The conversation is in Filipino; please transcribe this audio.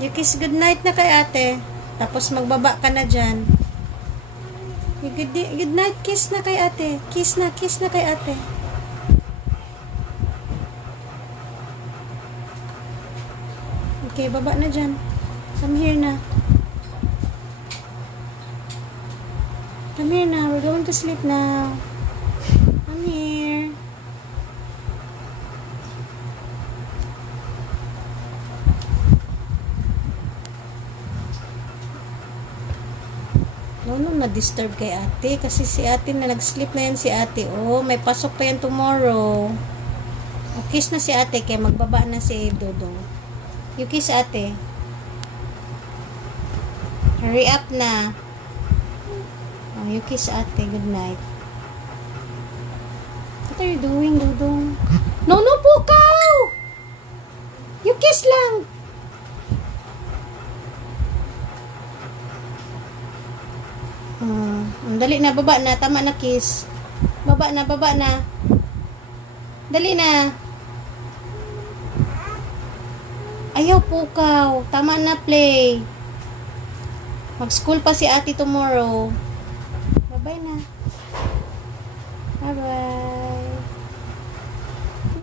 You kiss good night na kay ate. Tapos magbaba ka na dyan. You good, good night kiss na kay ate. Kiss na, kiss na kay ate. Okay, baba na dyan. Come here na. Come here na. We're going to sleep now. Come here. No, no, na-disturb kay ate. Kasi si ate na nag-sleep na yan si ate. Oh, may pasok pa yan tomorrow. Oh, kiss na si ate kaya magbaba na si Dodong. You kiss ate. Hurry up na. Oh, you kiss ate. Good night. What are you doing, Dodong? No, no, pukaw! You kiss lang. Hmm, dali na, baba na. Tama na, kiss. Baba na, baba na. Dali na. Ayaw pukaw. Tama na, play. Mag-school pa si ate tomorrow. Bye-bye na. Bye-bye.